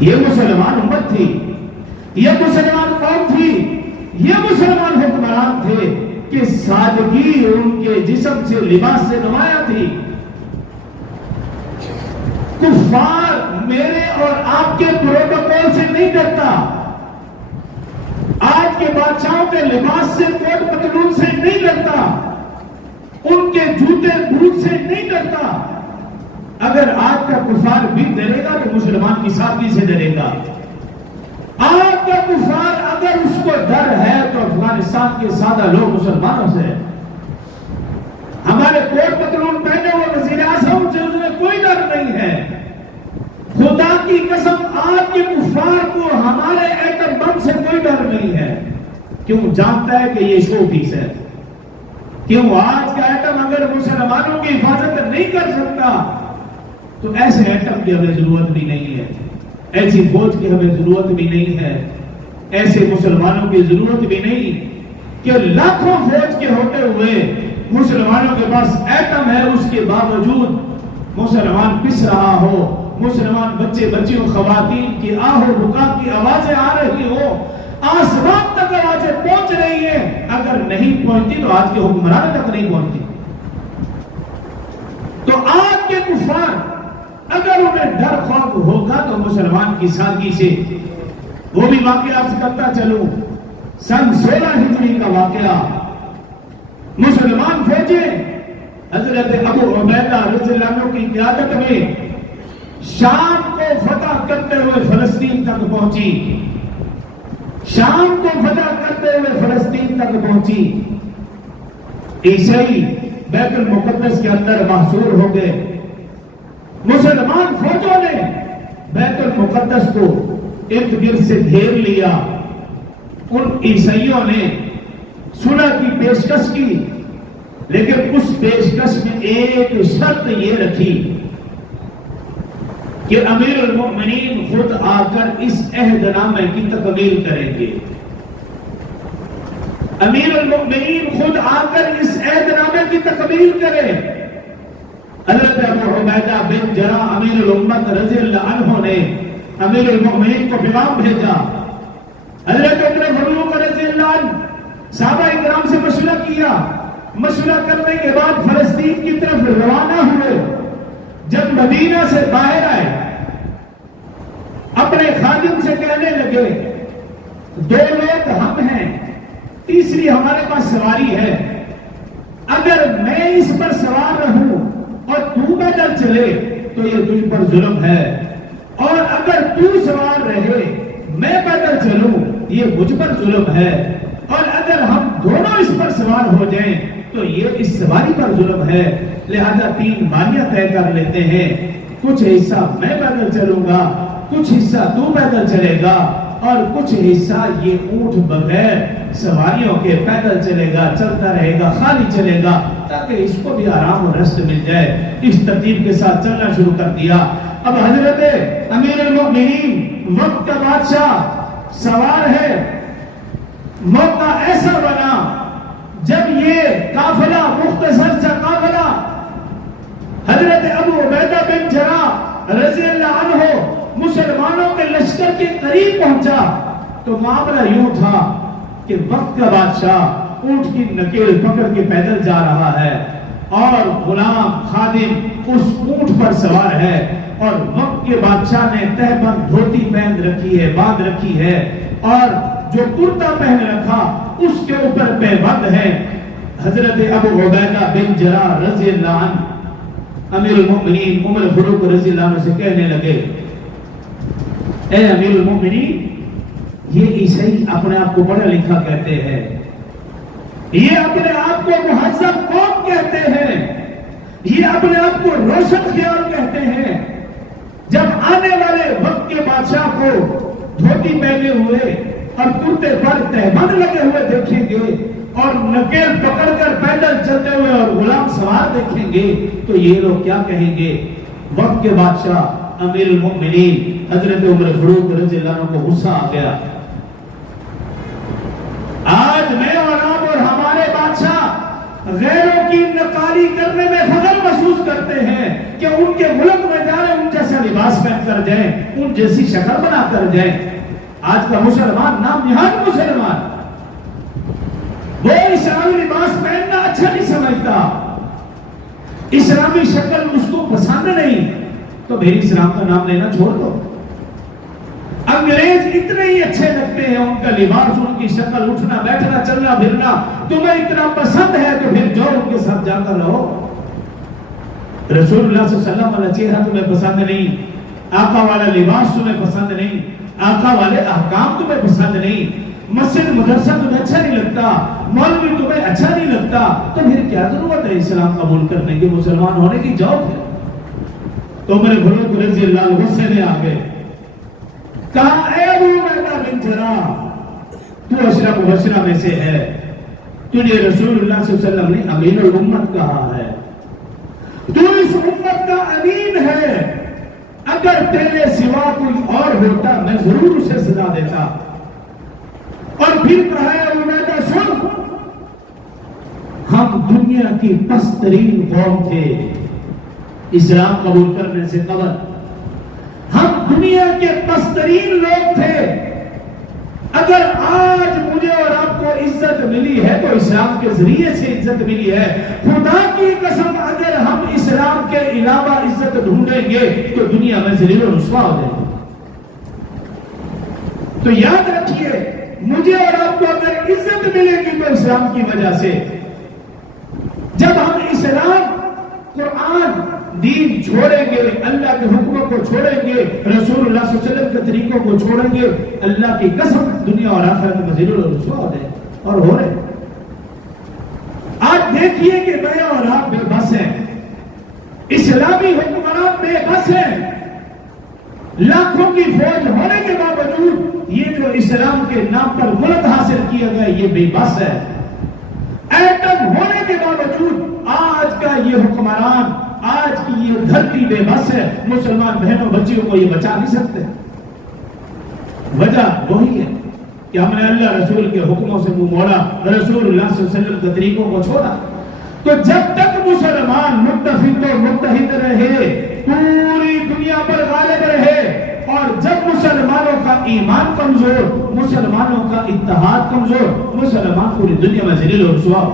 یہ مسلمان امت تھی، یہ مسلمان قوم تھی، یہ مسلمان حکمران تھے کہ سادگی ان کے جسم سے، لباس سے نمایاں تھی۔ کفار میرے اور آپ کے پروٹوکول سے نہیں ڈرتا، آج کے بادشاہوں کے لباس سے، کوٹ پتلون سے نہیں ڈرتا، ان کے جوتے بوٹ سے نہیں ڈرتا۔ اگر آج کا کفار بھی ڈرے گا تو مسلمان کی سادگی سے ڈرے گا۔ آج کا کفار اگر اس کو ڈر ہے تو افغانستان کے سادہ لوگ مسلمانوں سے، ہمارے کوٹ پتلون پہنے ہوئے وزیر اعظم سے اس میں کوئی ڈر نہیں ہے۔ خدا کی قسم آج کے کفار کو ہمارے ایٹم بم سے کوئی ڈر نہیں ہے، کیوں؟ جانتا ہے کہ یہ شو پیس ہے۔ کیوں؟ آج کا ایٹم اگر مسلمانوں کی حفاظت نہیں کر سکتا تو ایسے ایٹم کی ہمیں ضرورت بھی نہیں ہے، ایسی فوج کی ہمیں ضرورت بھی نہیں ہے، ایسے مسلمانوں کی ضرورت بھی نہیں کہ لاکھوں فوج کے ہوتے ہوئے مسلمانوں کے پاس ایٹم ہے، اس کے باوجود مسلمان پس رہا ہو، مسلمان بچے بچیوں خواتین کی آہ و بکا کی آوازیں آ رہی ہو، آسمان تک آوازیں پہنچ رہی ہیں، اگر نہیں پہنچتی تو آج کے حکمران تک نہیں پہنچتی۔ تو آج کے کفار اگر انہیں ڈر خوف ہوگا تو مسلمان کی سادگی سے، وہ بھی واقعہ عرض کرتا چلوں، سن 16 ہجری کا واقعہ، مسلمان فوجیں حضرت ابو عبیدہ رضی اللہ عنہ کی قیادت میں شام کو فتح کرتے ہوئے فلسطین تک پہنچی، شام کو فتح کرتے ہوئے فلسطین تک پہنچی۔ عیسائی بیت المقدس کے اندر محصور ہو گئے، مسلمان فوجوں نے بیت المقدس کو ارد گرد سے گھیر لیا۔ ان عیسائیوں نے صلح کی پیشکش کی، لیکن اس پیشکش میں ایک شرط یہ رکھی کہ امیر المؤمنین خود آ کر اس عہد نامے کی تکمیل کریں گے، امیر المؤمنین خود آ کر اس عہد نامے کی تکمیل کرے۔ حضرت ابو عبیدہ بن جراح امیر الامت رضی اللہ عنہ نے امیر المؤمنین کو پیغام بھیجا۔ حضرت عمر فاروق رضی اللہ عنہ صحابہ اکرام سے مشورہ کیا، مشورہ کرنے کے بعد فلسطین کی طرف روانہ ہوئے۔ جب مدینہ سے باہر آئے اپنے خادم سے کہنے لگے، 2 لوگ ہم ہیں، تیسری ہمارے پاس سواری ہے، اگر میں اس پر سوار رہوں اور تو پیدل چلے تو یہ تجھ پر ظلم ہے، اور اگر تو سوار رہے میں پیدل چلوں یہ مجھ پر ظلم ہے، اور اگر ہم دونوں اس پر سوار ہو جائیں تو یہ اس سواری پر ظلم ہے، لہذا 3 باریاں طے کر لیتے ہیں، کچھ حصہ میں پیدل چلوں گا، کچھ حصہ تو پیدل چلے گا، اور کچھ حصہ یہ اونٹ بغیر سواریوں کے پیدل چلے گا، چلتا رہے گا، خالی چلے گا، تاکہ اس کو بھی آرام اور رست مل جائے۔ اس ترتیب کے ساتھ چلنا شروع کر دیا۔ اب حضرت امیر المؤمنین وقت کا بادشاہ سوار ہے، موقع ایسا بنا جب یہ قافلہ، مختصر سا قافلہ حضرت ابو عبیدہ بن جراح رضی اللہ عنہ مسلمانوں کے لشکر کے قریب پہنچا تو معاملہ یوں تھا کہ وقت کا بادشاہ اونٹ کی نکیل پکڑ کے پیدل جا رہا ہے، اور غلام خادم اس اونٹ پر سوار ہے، اور وقت کے بادشاہ نے تہبند دھوتی پہن رکھی ہے، باندھ رکھی ہے، اور جو کرتا پہن رکھا اس کے اوپر پہبند ہے۔ حضرت ابو عبیدہ بن جراح رضی اللہ عنہ امیر المؤمنین عمر فاروق رضی اللہ عنہ سے کہنے لگے، اے امیر المؤمنین، یہ عیسائی اپنے آپ کو پڑھا لکھا کہتے ہیں، یہ اپنے آپ کو مہذب قوم کہتے ہیں، یہ اپنے آپ کو روشن خیال کہتے ہیں، جب آنے والے وقت کے بادشاہ کو دھوتی پہنے ہوئے اور کرتے پر تہبند لگے ہوئے دیکھیں گے اور نکیل پکڑ کر پیدل چلتے ہوئے اور غلام سوار دیکھیں گے تو یہ لوگ کیا کہیں گے؟ وقت کے بادشاہ امیر المؤمنین حضرت عمر فاروق رضی اللہ عنہ کو غصہ آ گیا۔ آج میں اور آپ اور ہمارے بادشاہ غیروں کی نقالی کرنے میں فخر محسوس کرتے ہیں کہ ان کے ملک میں جائیں ان جیسا لباس پہن کر جائیں، ان جیسی شکل بنا کر جائیں۔ آج کا مسلمان نام نہاد مسلمان وہ اسلامی لباس پہننا اچھا نہیں سمجھتا، اسلامی شکل اس کو پسند نہیں، تو پھر اسلام کا نام لینا چھوڑ دو۔ انگریز اتنے ہی اچھے لگتے ہیں، ان کا لباس، ان کی شکل، اٹھنا بیٹھنا چلنا پھرنا تمہیں اتنا پسند ہے تو پھر جاؤ ان کے ساتھ جا کر رہو۔ رسول اللہ صلی اللہ علیہ وسلم والا چہرہ تمہیں پسند نہیں، آقا والا لباس تمہیں پسند نہیں، آقا والے احکام تمہیں پسند نہیں، مسجد مدرسہ تمہیں اچھا نہیں لگتا، مولوی تمہیں اچھا نہیں لگتا، تو پھر کیا ضرورت ہے اسلام قبول کرنے کی، مسلمان ہونے کی؟ جاؤ پھر۔ تو میرے فاروق رضی اللہ عنہ غصے میں آ گئے، کہا اے ابو عبیدہ بن جراح، تو عشرہ مبشرہ میں سے ہے، تجھے رسول اللہ صلی اللہ علیہ وسلم نے امین الامت کہا ہے، تو اس امت کا امین ہے، اگر تیرے سوا کوئی اور ہوتا میں ضرور اسے سزا دیتا۔ اور پھر کہا ہے ابو عبیدہ سن، ہم دنیا کی پست ترین قوم تھے اسلام قبول کرنے سے قبل، ہم دنیا کے پست ترین لوگ تھے، اگر آج مجھے اور آپ کو عزت ملی ہے تو اسلام کے ذریعے سے عزت ملی ہے، خدا کی قسم اگر ہم اسلام کے علاوہ عزت ڈھونڈیں گے تو دنیا میں ذلیل و رسوا ہو جائے گی۔ تو یاد رکھیے، مجھے اور آپ کو اگر عزت ملے گی تو اسلام کی وجہ سے، جب ہم اسلام قرآن دین چھوڑیں گے، اللہ کے حکموں کو چھوڑیں گے، رسول اللہ صلی اللہ علیہ وسلم کے طریقوں کو چھوڑیں گے، اللہ کی قسم دنیا اور آخرت میں ذلیل و رسوا ہو جائے اور ہو رہے۔ آج دیکھیے کہ میں اور آپ بے بس ہیں، اسلامی حکمران بے بس ہیں، لاکھوں کی فوج ہونے کے باوجود یہ جو اسلام کے نام پر ملک حاصل کیا گیا یہ بے بس ہے، ایٹم ہونے کے باوجود آج کا یہ حکمران، آج کی یہ دھرتی بے بس ہے، مسلمان بہنوں بچیوں کو یہ بچا نہیں سکتے۔ وجہ وہی ہے کہ ہم نے اللہ رسول کے حکموں سے منہ موڑا، رسول اللہ صلی اللہ علیہ وسلم کے طریقوں کو چھوڑا۔ تو جب تک مسلمان متفق و متحد رہے، پوری دنیا پر غالب رہے، اور جب مسلمانوں کا ایمان کمزور، مسلمانوں کا اتحاد کمزور، مسلمان پوری دنیا میں ذلیل و رسوا